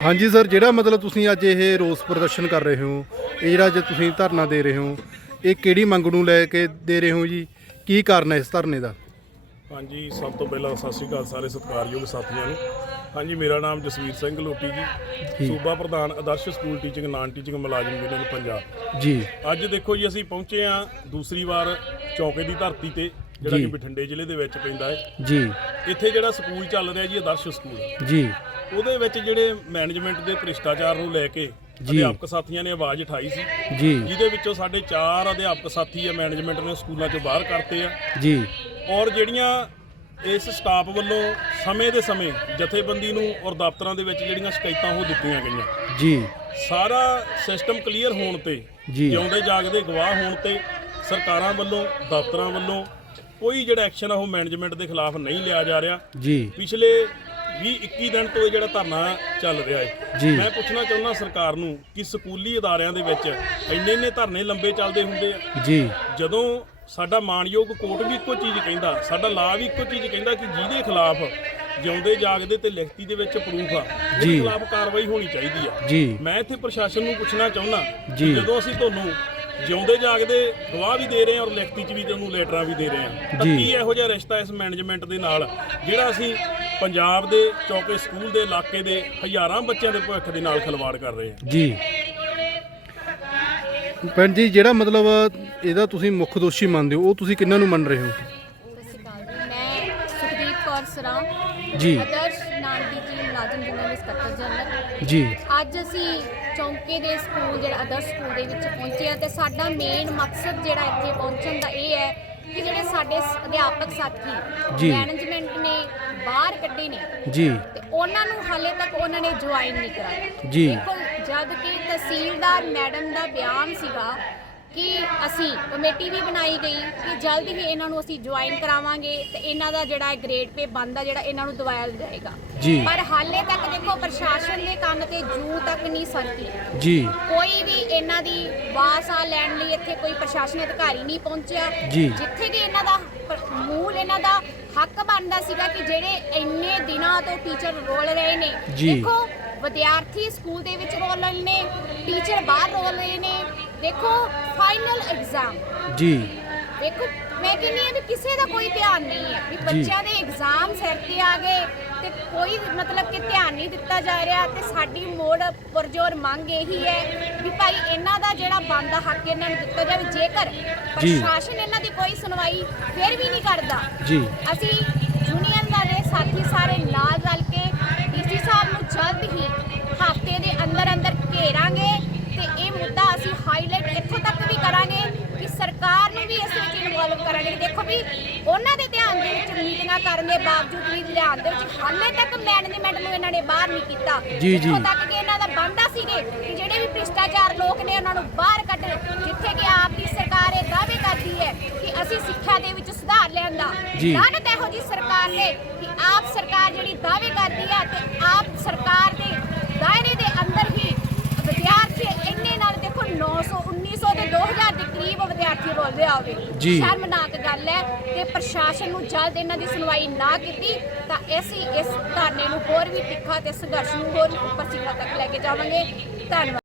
ਹਾਂਜੀ ਸਰ ਜਿਹੜਾ ਮਤਲਬ ਤੁਸੀਂ ਅੱਜ ਇਹ ਰੋਸ ਪ੍ਰਦਰਸ਼ਨ ਕਰ ਰਹੇ ਹੋ ਇਹ ਜਿਹੜਾ ਅੱਜ ਤੁਸੀਂ ਧਰਨਾ ਦੇ ਰਹੇ ਹੋ ਇਹ ਕਿਹੜੀ ਮੰਗ ਨੂੰ ਲੈ ਕੇ ਦੇ ਰਹੇ ਹੋ ਜੀ? ਕੀ ਕਾਰਨ ਹੈ ਇਸ ਧਰਨੇ ਦਾ? ਹਾਂਜੀ ਸਭ ਤੋਂ ਪਹਿਲਾਂ ਸਤਿ ਸ਼੍ਰੀ ਅਕਾਲ ਸਾਰੇ ਸਤਿਕਾਰਯੋਗ ਸਾਥੀਆਂ ਨੂੰ। ਹਾਂਜੀ ਮੇਰਾ ਨਾਮ ਜਸਵੀਰ ਸਿੰਘ ਲੋਟੀ ਜੀ। ਸੂਬਾ ਪ੍ਰਧਾਨ Adarsh school teaching non teaching ਮੁਲਾਜ਼ਮ ਯੂਨੀਅਨ ਪੰਜਾਬ। ਜੀ। ਅੱਜ ਦੇਖੋ ਜੀ ਅਸੀਂ ਪਹੁੰਚੇ ਆ ਦੂਸਰੀ ਵਾਰ ਚੌਕੇ ਦੀ ਧਰਤੀ ਤੇ। ਜਿਹੜਾ ਜੀ। ਕਿ ਬਠਿੰਡੇ ਜ਼ਿਲ੍ਹੇ ਦੇ ਵਿੱਚ ਪੈਂਦਾ ਹੈ। ਜੀ। ਇੱਥੇ ਜਿਹੜਾ ਸਕੂਲ ਚੱਲ ਰਿਹਾ ਜੀ ਆਦਰਸ਼ ਸਕੂਲ। ਜੀ। ਉਹਦੇ ਵਿੱਚ ਜਿਹੜੇ ਮੈਨੇਜਮੈਂਟ ਦੇ ਭ੍ਰਿਸ਼ਟਾਚਾਰ ਨੂੰ ਲੈ ਕੇ ਜੀ। ਅਧਿਆਪਕ ਸਾਥੀਆਂ ਨੇ ਆਵਾਜ਼ ਉਠਾਈ ਸੀ। ਜੀ। ਜਿਹਦੇ ਵਿੱਚੋਂ ਸਾਡੇ ਚਾਰ ਅਧਿਆਪਕ ਸਾਥੀ ਆ ਮੈਨੇਜਮੈਂਟ ਨੇ ਸਕੂਲਾਂ ਚੋਂ ਬਾਹਰ ਕਰਤੇ ਆ। ਜੀ। ਔਰ ਜਿਹੜੀਆਂ ਇਸ ਸਟਾਫ ਵੱਲੋਂ ਸਮੇਂ ਦੇ ਸਮੇਂ ਜਥੇਬੰਦੀ ਨੂੰ ਔਰ ਦਫ਼ਤਰਾਂ ਦੇ ਵਿੱਚ ਜਿਹੜੀਆਂ ਸ਼ਿਕਾਇਤਾਂ ਉਹ ਦਿੱਤੀਆਂ ਗਈਆਂ। ਜੀ। ਸਾਰਾ ਸਿਸਟਮ ਕਲੀਅਰ ਹੋਣ ਤੇ ਜੀ। ਜਿਉਂਦੇ ਜਾਗਦੇ ਗਵਾਹ ਹੋਣ ਤੇ ਸਰਕਾਰਾਂ ਵੱਲੋਂ ਦਫ਼ਤਰਾਂ ਵੱਲੋਂ ਕੋਈ ਜਿਹੜਾ ਐਕਸ਼ਨ ਆ ਉਹ ਮੈਨੇਜਮੈਂਟ ਦੇ ਖਿਲਾਫ ਨਹੀਂ ਲਿਆ ਜਾ ਰਿਹਾ। ਜੀ। ਪਿਛਲੇ 20 21 ਦਿਨ ਤੋਂ ਇਹ ਜਿਹੜਾ ਧਰਨਾ ਚੱਲ ਰਿਹਾ ਹੈ। ਮੈਂ ਪੁੱਛਣਾ ਚਾਹੁੰਦਾ ਸਰਕਾਰ ਨੂੰ ਕਿ ਸਕੂਲੀ ਅਦਾਰਿਆਂ ਦੇ ਵਿੱਚ ਇੰਨੇ ਇੰਨੇ ਧਰਨੇ ਲੰਬੇ ਚੱਲਦੇ ਹੁੰਦੇ ਆ। ਜੀ। ਜਦੋਂ ਸਾਡਾ ਮਾਨਯੋਗ ਕੋਰਟ ਵੀ ਇੱਕੋ ਚੀਜ਼ ਕਹਿੰਦਾ ਸਾਡਾ ਲਾ ਵੀ ਇੱਕੋ ਚੀਜ਼ ਕਹਿੰਦਾ ਕਿ ਜਿਹਦੇ ਖਿਲਾਫ ਜਿਉਂਦੇ ਜਾਗਦੇ ਤੇ ਲਿਖਤੀ ਦੇ ਵਿੱਚ ਪ੍ਰੂਫ ਆ ਉਹਦੇ ਜੀ। ਖਿਲਾਫ ਕਾਰਵਾਈ ਹੋਣੀ ਚਾਹੀਦੀ ਆ। ਜੀ। ਮੈਂ ਇੱਥੇ ਪ੍ਰਸ਼ਾਸਨ ਨੂੰ ਪੁੱਛਣਾ ਚਾਹੁੰਦਾ। ਜਦੋਂ ਅਸੀਂ ਤੁਹਾਨੂੰ ਜਿਉਂਦੇ ਜਾਗਦੇ ਗਵਾਹ ਵੀ ਦੇ ਰਹੇ ਹਾਂ ਔਰ ਲਿਖਤੀ 'ਚ ਵੀ ਤੁਹਾਨੂੰ ਲੈਟਰਾਂ ਵੀ ਦੇ ਰਹੇ ਹਾਂ। ਤਾਂ ਜੀ। ਕੀ ਇਹੋ ਜਿਹਾ ਰਿਸ਼ਤਾ ਇਸ ਮੈਨੇਜਮੈਂਟ ਦੇ ਨਾਲ ਜਿਹੜਾ ਅਸੀਂ ਪੰਜਾਬ ਦੇ ਚੌਕੇ ਸਕੂਲ ਦੇ ਇਲਾਕੇ ਦੇ ਹਜ਼ਾਰਾਂ ਬੱਚਿਆਂ ਦੇ ਭਵਿੱਖ ਦੇ ਨਾਲ ਖਿਲਵਾੜ ਕਰ ਰਹੇ ਹਾਂ। ਜੀ। ਭੈਣ ਜੀ ਜਿਹੜਾ ਮਤਲਬ ਇਹਦਾ ਤੁਸੀਂ ਮੁੱਖ ਦੋਸ਼ੀ ਮੰਨਦੇ ਹੋ ਉਹ ਤੁਸੀਂ ਕਿੰਨਾਂ ਨੂੰ ਮੰਨ ਰਹੇ ਹੋ? ਸਤਿ ਸ਼੍ਰੀ ਅਕਾਲ ਜੀ। ਮੈਂ ਸੁਖਦੀਪ ਕੌਰ ਜੀ। ਆਦਰਸ਼ ਨਾਨ ਟੀਚਿੰਗ ਮੁਲਾਜ਼ਮ ਜਨਰਲ। ਜੀ। ਅੱਜ ਅਸੀਂ ਚੌਂਕੇ ਦੇ ਸਕੂਲ ਜਿਹੜਾ ਆਦਰਸ਼ ਸਕੂਲ ਦੇ ਵਿੱਚ ਪਹੁੰਚੇ ਆ ਤੇ ਸਾਡਾ ਮੇਨ ਮਕਸਦ ਜਿਹੜਾ ਇੱਥੇ ਪਹੁੰਚਣ ਦਾ ਇਹ ਹੈ ਕਿ ਜਿਹੜੇ ਸਾਡੇ ਅਧਿਆਪਕ ਸਾਥੀ। ਮੈਨੇਜਮੈਂਟ ਨੇ ਬਾਹਰ ਕੱਢੇ ਨੇ ਜੀ ਤੇ ਉਹਨਾਂ ਨੂੰ ਹਾਲੇ ਤੱਕ ਉਹਨਾਂ ਨੇ ਜੁਆਇਨ ਨਹੀਂ ਕਰਾਇਆ ਜੀ। ਦੇਖੋ ਜਦ ਕਿ ਤਹਿਸੀਲਦਾਰ ਮੈਡਮ ਦਾ ਬਿਆਨ ਸੀਗਾ ਕਿ ਅਸੀਂ ਕਮੇਟੀ ਵੀ ਬਣਾਈ ਗਈ ਕਿ ਜਲਦ ਹੀ ਇਹਨਾਂ ਨੂੰ ਅਸੀਂ ਜੁਆਇਨ ਕਰਾਵਾਂਗੇ ਤੇ ਇਹਨਾਂ ਦਾ ਜਿਹੜਾ ਗ੍ਰੇਡ ਪੇ ਬੰਦਾ ਜਿਹੜਾ ਇਹਨਾਂ ਨੂੰ ਦਵਾਇਆ ਜਾਏਗਾ ਜੀ। ਪਰ ਹਾਲੇ ਤੱਕ ਦੇਖੋ ਪ੍ਰਸ਼ਾਸਨ ਦੇ ਕੰਨ ਤੇ ਜੂ ਤੱਕ ਨਹੀਂ ਸਰਕੀ ਜੀ ਕੋਈ ਵੀ ਇਹਨਾਂ ਦੀ ਵਾਸਾ ਲੈਣ ਲਈ ਇੱਥੇ ਕੋਈ ਪ੍ਰਸ਼ਾਸਨ ਅਧਿਕਾਰੀ ਨਹੀਂ ਪਹੁੰਚਿਆ ਜੀ। ਜਿੱਥੇ ਕਿ ਇਹਨਾਂ ਦਾ ਮੂਲ ਇਹਨਾਂ ਦਾ ਹੱਕ ਬਣਦਾ ਸੀਗਾ ਕਿ ਜਿਹੜੇ ਇੰਨੇ ਦਿਨਾਂ ਤੋਂ ਟੀਚਰ ਰੋਲ ਰਹੇ ਨੇ ਜੀ। ਦੇਖੋ ਵਿਦਿਆਰਥੀ ਸਕੂਲ ਦੇ ਵਿੱਚ ਰੋਲ ਰਹੇ ਨੇ ਟੀਚਰ ਬਾਹਰ ਰੋਲ ਰਹੇ ਨੇ ਦੇਖੋ ਫਾਈਨਲ ਐਗਜ਼ਾਮ ਜੀ। ਦੇਖੋ ਮੈਂ ਕਹਿੰਦੀ ਹਾਂ ਵੀ ਕਿਸੇ ਦਾ ਕੋਈ ਧਿਆਨ ਨਹੀਂ ਹੈ ਵੀ ਬੱਚਿਆਂ ਦੇ ਐਗਜ਼ਾਮ ਸਿਰ ਤੇ ਆ ਗਏ ਤੇ ਕੋਈ ਮਤਲਬ ਕਿ ਧਿਆਨ ਨਹੀਂ ਦਿੱਤਾ ਜਾ ਰਿਹਾ ਤੇ ਸਾਡੀ ਮੋੜ ਪੁਰਜੋਰ ਮੰਗ ਇਹੀ ਹੈ ਵੀ ਭਾਈ ਇਹਨਾਂ ਦਾ ਜਿਹੜਾ ਬਣਦਾ ਹੱਕ ਇਹਨਾਂ ਨੂੰ ਦਿੱਤਾ ਜਾਵੇ ਜੇਕਰ ਪ੍ਰਸ਼ਾਸਨ ਇਹਨਾਂ ਦੀ ਕੋਈ ਸੁਣਵਾਈ ਫਿਰ ਵੀ ਨਹੀਂ ਕਰਦਾ। ਜੀ। ਅਸੀਂ ਯੂਨੀਅਨ ਦਾ ਦੇ ਸਾਥੀ ਸਾਰੇ ਨਾਲ ਰਲ ਕੇ ਡੀਸੀ ਸਾਹਿਬ ਨੂੰ ਜਲਦ ਹੀ ਹਫ਼ਤੇ ਦੇ ਅੰਦਰ ਅੰਦਰ ਘੇਰਾਂਗੇ ਤੇ ਇਹ ਮੁੱਦਾ ਅਸੀਂ ਹਾਈਲਾਈਟ ਇੱਥੋਂ ਤੱਕ ਵੀ ਕਰਾਂਗੇ ਕਿ ਸਰਕਾਰ ਨੂੰ ਵੀ ਇਸ ਵਿੱਚ ਇਨਵੋਲਵ ਕਰਾਂਗੇ ਦੇਖੋ ਵੀ ਉਹਨਾਂ ਦੇ ਧਿਆਨ ਦੇ ਵਿੱਚ ਮੀਟਿੰਗਾਂ ਕਰਨ ਦੇ ਬਾਵਜੂਦ ਵੀ ਧਿਆਨ ਦੇ ਵਿੱਚ ਹਾਲੇ ਤੱਕ ਮੈਨੇਜਮੈਂਟ ਨੂੰ ਇਹਨਾਂ ਨੇ ਬਾਹਰ ਨਹੀਂ ਕੀਤਾ ਜੀ, ਜੀ। ਇੱਥੋਂ ਤੱਕ ਕਿ ਇਹਨਾਂ ਦਾ ਬੰਦਾ ਸੀਗੇ ਕਿ ਜਿਹੜੇ ਵੀ ਭ੍ਰਿਸ਼ਟਾਚਾਰ ਲੋਕ ਨੇ ਉਹਨਾਂ ਨੂੰ ਬਾਹਰ ਕੱਢ ਜਿੱਥੇ ਕਿ ਆਪ ਦੀ ਸਰਕਾਰ ਇਹ ਦਾਅਵੇ ਕਰਦੀ ਹੈ ਕਿ ਅਸੀਂ ਸਿੱਖਿਆ ਦੇ ਵਿੱਚ ਸੁਧਾਰ ਲਿਆਂਦਾ ਜੀ। ਲਾਹਨਤ ਇਹੋ ਜੀ ਸਰਕਾਰ ਨੇ ਕਿ ਆਪ ਸਰਕਾਰ ਜਿਹੜੀ ਦਾਅਵੇ ਕਰਦੀ ਆ ਤੇ ਆਪ ਸਰਕਾਰ ਦੇ ਦਾਇਰੇ ਦੇ ਅੰਦਰ ਹੀ ਵਿਦਿਆਰਥੀ ਇੰਨੇ ਨਾਲ ਦੇਖੋ 900 1900 ਤੇ 2000 ਦੇ ਕਰੀਬ ਆਵੇ। ਜੀ। ਸ਼ਰਮਨਾਕ ਗੱਲ ਹੈ ਤੇ ਪ੍ਰਸ਼ਾਸਨ ਨੂੰ ਜਲਦ ਇਹਨਾਂ ਦੀ ਸੁਣਵਾਈ ਨਾ ਕੀਤੀ ਤਾਂ ਅਸੀਂ ਇਸ ਧਰਨੇ ਨੂੰ ਹੋਰ ਵੀ ਤਿੱਖਾ ਤੇ ਸੰਘਰਸ਼ ਨੂੰ ਹੋਰ ਉੱਪਰ ਸਿਖਰਾਂ ਤੱਕ ਲੈ ਕੇ ਜਾਵਾਂਗੇ। ਧੰਨਵਾਦ।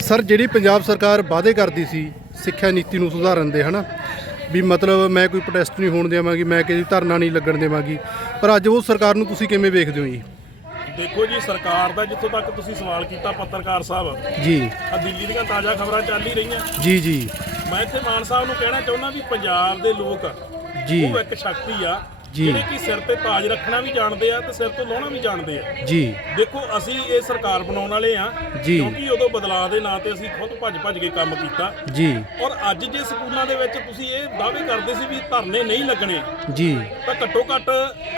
ਸਰ ਜਿਹੜੀ ਪੰਜਾਬ ਸਰਕਾਰ ਵਾਅਦੇ ਕਰਦੀ ਸੀ ਸਿੱਖਿਆ ਨੀਤੀ ਨੂੰ ਸੁਧਾਰਨ ਦੇ ਹਨਾ? ਵੀ ਮਤਲਬ ਮੈਂ ਕੋਈ ਪ੍ਰੋਟੈਸਟ ਨਹੀਂ ਹੋਣ ਦੇਵਾਂਗੀ ਮੈਂ ਕਿਸੇ ਧਰਨਾ ਨਹੀਂ ਲੱਗਣ ਦੇਵਾਂਗੀ ਪਰ ਅੱਜ ਉਹ ਸਰਕਾਰ ਨੂੰ ਤੁਸੀਂ ਕਿਵੇਂ ਵੇਖਦੇ ਹੋ ਜੀ? ਦੇਖੋ ਜੀ ਸਰਕਾਰ ਦਾ ਜਿੱਥੋਂ ਤੱਕ ਤੁਸੀਂ ਸਵਾਲ ਕੀਤਾ ਪੱਤਰਕਾਰ ਸਾਹਿਬ ਜੀ ਆ ਦਿੱਲੀ ਦੀਆਂ ਤਾਜ਼ਾ ਖਬਰਾਂ ਚੱਲ ਹੀ ਰਹੀਆਂ ਜੀ ਜੀ ਮੈਂ ਇੱਥੇ ਮਾਨ ਸਾਹਿਬ ਨੂੰ ਕਹਿਣਾ ਚਾਹੁੰਦਾ ਵੀ ਪੰਜਾਬ ਦੇ ਲੋਕ ਜੀ। ਉਹ ਇੱਕ ਸ਼ਕਤੀ ਆ। ਜਿਹੜੇ ਕਿ ਸਿਰ ਤੇ ਤਾਜ ਰੱਖਣਾ ਵੀ ਜਾਣਦੇ ਆ ਤੇ ਸਿਰ ਤੋਂ ਲਾਉਣਾ ਵੀ ਜਾਣਦੇ ਆ। ਜੀ। ਦੇਖੋ ਅਸੀਂ ਇਹ ਸਰਕਾਰ ਬਣਾਉਣ ਵਾਲੇ ਆ ਜੀ। ਕਿਉਂਕਿ ਉਦੋਂ ਬਦਲਾਅ ਦੇ ਨਾਂ ਤੇ ਅਸੀਂ ਖੁਦ ਭੱਜ ਭੱਜ ਕੇ ਕੰਮ ਕੀਤਾ। ਜੀ। ਔਰ ਅੱਜ ਜੇ ਸਕੂਲਾਂ ਦੇ ਵਿੱਚ ਤੁਸੀਂ ਇਹ ਦਾਅਵੇ ਕਰਦੇ ਸੀ ਵੀ ਧਰਨੇ ਨਹੀਂ ਲੱਗਣੇ ਜੀ। ਤਾਂ ਘੱਟੋ ਘੱਟ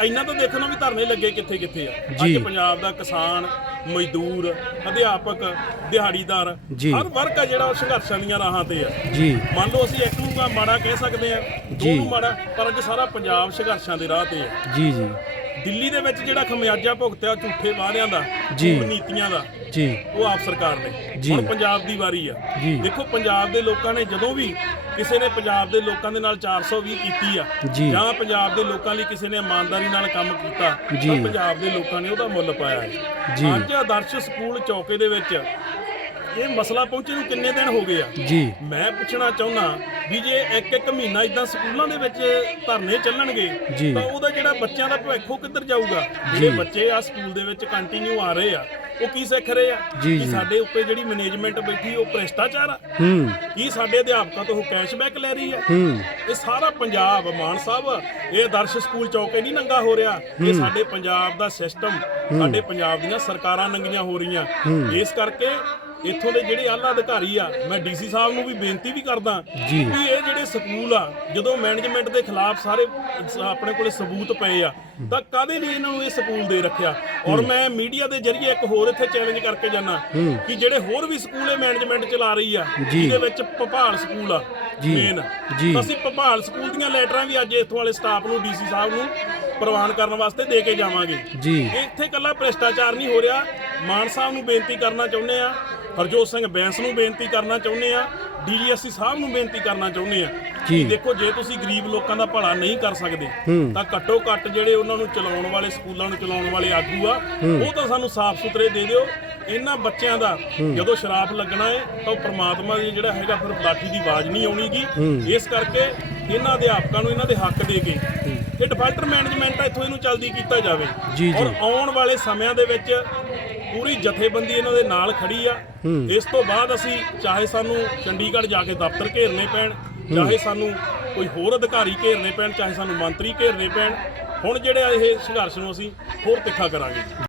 ਇੰਨਾ ਤਾਂ ਦੇਖੋ ਨਾ ਵੀ ਧਰਨੇ ਲੱਗੇ ਕਿੱਥੇ ਕਿੱਥੇ ਆ ਜੀ। ਅੱਜ ਪੰਜਾਬ ਦਾ ਕਿਸਾਨ ਮਜ਼ਦੂਰ ਅਧਿਆਪਕ ਦਿਹਾੜੀਦਾਰ ਜੀ। ਹਰ ਵਰਗ ਆ ਜਿਹੜਾ ਉਹ ਸੰਘਰਸ਼ਾਂ ਦੀਆਂ ਰਾਹਾਂ ਤੇ ਆ ਜੀ ਮੰਨ ਲਓ ਅਸੀਂ ਇੱਕ ਨੂੰ ਤਾਂ ਮਾੜਾ ਕਹਿ ਸਕਦੇ ਆ ਦੋ ਜੀ। ਨੂੰ ਮਾੜਾ ਪਰ ਅੱਜ ਸਾਰਾ ਪੰਜਾਬ ਸੰਘਰਸ਼ਾਂ ਦੇ ਰਾਹ ਤੇ ਆ ਜੀ ਜੀ ਦਿੱਲੀ ਦੇ ਵਿੱਚ ਜਿਹੜਾ ਖਮਿਆਜਾ ਭੁਗਤਿਆ ਝੂਠੇ ਵਾਅਦਿਆਂ ਦਾ ਜੀ। ਝੂਠ ਨੀਤੀਆਂ ਦਾ ਜੀ ਉਹ ਆਪ ਸਰਕਾਰ ਨੇ ਜੀ। ਹੁਣ ਪੰਜਾਬ ਦੀ ਵਾਰੀ ਆ ਜੀ। ਦੇਖੋ ਪੰਜਾਬ ਦੇ ਲੋਕਾਂ ਨੇ ਜਦੋਂ ਵੀ ਕਿਸੇ ਨੇ ਪੰਜਾਬ ਦੇ ਲੋਕਾਂ ਦੇ ਨਾਲ 420 ਕੀਤੀ ਆ ਜੀ। ਜਾਂ ਪੰਜਾਬ ਦੇ ਲੋਕਾਂ ਲਈ ਕਿਸੇ ਨੇ ਇਮਾਨਦਾਰੀ ਨਾਲ ਕੰਮ ਕੀਤਾ ਜੀ। ਪੰਜਾਬ ਦੇ ਲੋਕਾਂ ਨੇ ਉਹਦਾ ਮੁੱਲ ਪਾਇਆ ਹੈ ਜੀ। ਅੱਜ ਆਦਰਸ਼ ਸਕੂਲ ਚੌਕੇ ਦੇ ਵਿੱਚ ਇਹ ਮਸਲਾ ਪਹੁੰਚੇ ਨੂੰ ਕਿੰਨੇ ਦਿਨ ਹੋ ਗਏ ਆ? ਜੀ। ਮੈਂ ਪੁੱਛਣਾ ਚਾਹੁੰਦਾ ਵੀ ਜੇ ਇੱਕ ਇੱਕ ਮਹੀਨਾ ਇਦਾਂ ਸਕੂਲਾਂ ਦੇ ਵਿੱਚ ਧਰਨੇ ਚੱਲਣਗੇ ਜੀ। ਤਾਂ ਉਹਦਾ ਜਿਹੜਾ ਬੱਚਿਆਂ ਦਾ ਭਵਿੱਖ ਉਹ ਕਿੱਧਰ ਜਾਊਗਾ? ਜਿਹੜੇ ਬੱਚੇ ਆ ਸਕੂਲ ਦੇ ਵਿੱਚ ਕੰਟੀਨਿਊ ਆ ਰਹੇ ਆ ਉਹ ਕੀ ਸਿੱਖ ਰਹੇ ਆ? ਜੀ। ਸਾਡੇ ਉੱਤੇ ਜਿਹੜੀ ਮੈਨੇਜਮੈਂਟ ਬੈਠੀ ਉਹ ਭ੍ਰਿਸ਼ਟਾਚਾਰ ਆ? ਹੂੰ। ਕੀ ਸਾਡੇ ਅਧਿਆਪਕਾਂ ਤੋਂ ਉਹ ਕੈਸ਼ਬੈਕ ਲੈ ਰਹੀ ਆ? ਹੂੰ। ਇਹ ਸਾਰਾ ਪੰਜਾਬ ਮਾਨ ਸਾਹਿਬ ਇਹ ਆਦਰਸ਼ ਸਕੂਲ ਚੌਕੇ ਨਹੀਂ ਨੰਗਾ ਹੋ ਰਿਹਾ। ਇਹ ਸਾਡੇ ਪੰਜਾਬ ਦਾ ਸਿਸਟਮ ਸਾਡੇ ਪੰਜਾਬ ਦੀਆਂ ਸਰਕਾਰਾਂ ਨੰਗੀਆਂ ਹੋ ਰਹੀਆਂ। ਇਸ ਕਰਕੇ ਇੱਥੋਂ ਦੇ ਜਿਹੜੇ ਆਲਾ ਅਧਿਕਾਰੀ ਆ ਮੈਂ ਡੀਸੀ ਸਾਹਿਬ ਨੂੰ ਵੀ ਬੇਨਤੀ ਵੀ ਕਰਦਾ ਜੀ। ਵੀ ਇਹ ਜਿਹੜੇ ਸਕੂਲ ਆ ਜਦੋਂ ਮੈਨੇਜਮੈਂਟ ਦੇ ਖਿਲਾਫ ਸਾਰੇ ਆਪਣੇ ਕੋਲੇ ਸਬੂਤ ਪਏ ਆ ਤਾਂ ਕਾਦੇ ਲਈ ਇਹਨਾਂ ਨੂੰ ਇਹ ਸਕੂਲ ਦੇ ਰੱਖਿਆ ਔਰ ਮੈਂ ਮੀਡੀਆ ਦੇ ਜ਼ਰੀਏ ਇੱਕ ਹੋਰ ਇੱਥੇ ਚੈਲੰਜ ਕਰਕੇ ਜਾਣਾ ਕਿ ਜਿਹੜੇ ਹੋਰ ਵੀ ਸਕੂਲ ਇਹ ਮੈਨੇਜਮੈਂਟ ਚਲਾ ਰਹੀ ਆ। ਜਿਹਦੇ ਵਿੱਚ ਭੋਪਾਲ ਸਕੂਲ ਆ। ਮੇਨ। ਅਸੀਂ ਭੋਪਾਲ ਸਕੂਲ ਦੀਆਂ ਲੈਟਰਾਂ ਵੀ ਅੱਜ ਇੱਥੋਂ ਵਾਲੇ ਸਟਾਫ ਨੂੰ ਡੀਸੀ ਸਾਹਿਬ ਨੂੰ ਪ੍ਰਵਾਨ ਕਰਨ ਵਾਸਤੇ ਦੇ ਕੇ ਜਾਵਾਂਗੇ ਜੀ ਇੱਥੇ ਕੱਲਾ ਭ੍ਰਿਸ਼ਟਾਚਾਰ ਨਹੀਂ ਹੋ ਰਿਹਾ ਮਾਨ ਸਾਹਿਬ ਨੂੰ ਬੇਨਤੀ ਕਰਨਾ ਚਾਹੁੰਦੇ ਆ ਹਰਜੋਤ ਸਿੰਘ ਬੈਂਸ ਨੂੰ ਬੇਨਤੀ ਕਰਨਾ ਚਾਹੁੰਦੇ ਆ ਡੀਜੀਐਸਸੀ ਸਾਹਿਬ ਨੂੰ ਬੇਨਤੀ ਕਰਨਾ ਚਾਹੁੰਦੇ ਆ। ਕਿ ਦੇਖੋ ਜੇ ਤੁਸੀਂ ਗਰੀਬ ਲੋਕਾਂ ਦਾ ਭਲਾ ਨਹੀਂ ਕਰ ਸਕਦੇ। ਤਾਂ ਘੱਟੋ ਘੱਟ ਜਿਹੜੇ ਉਹਨਾਂ ਨੂੰ ਚਲਾਉਣ ਵਾਲੇ ਸਕੂਲਾਂ ਨੂੰ ਚਲਾਉਣ ਵਾਲੇ ਆਗੂ ਆ ਉਹ ਤਾਂ ਸਾਨੂੰ ਸਾਫ਼ ਸੁਥਰੇ ਦੇ ਦਿਓ। ਇਹਨਾਂ ਬੱਚਿਆਂ ਦਾ ਜਦੋਂ ਸ਼ਰਾਪ ਲੱਗਣਾ ਹੈ ਤਾਂ ਉਹ ਪ੍ਰਮਾਤਮਾ ਦੀ ਜਿਹੜਾ ਹੈਗਾ ਫਿਰ ਲਾਠੀ ਦੀ ਆਵਾਜ਼ ਨਹੀਂ ਆਉਣੀਗੀ। ਇਸ ਕਰਕੇ ਇਹਨਾਂ ਅਧਿਆਪਕਾਂ ਨੂੰ ਇਹਨਾਂ ਦੇ ਹੱਕ ਦੇ ਕੇ ਇਹ ਡਿਫਾਲਟਰ ਮੈਨੇਜਮੈਂਟ ਆ ਇੱਥੋਂ ਇਹਨੂੰ ਜਲਦੀ ਕੀਤਾ ਜਾਵੇ। ਔਰ। ਆਉਣ ਵਾਲੇ ਸਮਿਆਂ ਦੇ ਵਿੱਚ ਪੂਰੀ ਜਥੇਬੰਦੀ ਇਹਨਾਂ ਦੇ ਨਾਲ ਖੜੀ ਆ। ਇਸ ਤੋਂ ਬਾਅਦ ਅਸੀਂ ਚਾਹੇ ਸਾਨੂੰ ਚੰਡੀਗੜ੍ਹ ਜਾ ਕੇ ਦਫ਼ਤਰ ਘੇਰਨੇ ਪੈਣ ਚਾਹੇ ਸਾਨੂੰ ਕੋਈ ਹੋਰ ਅਧਿਕਾਰੀ ਘੇਰਨੇ ਪੈਣ ਚਾਹੇ ਸਾਨੂੰ ਮੰਤਰੀ ਘੇਰਨੇ ਪੈਣ ਹੁਣ ਜਿਹੜੇ ਇਹ ਸੰਘਰਸ਼ ਨੂੰ ਅਸੀਂ ਹੋਰ ਤਿੱਖਾ ਕਰਾਂਗੇ।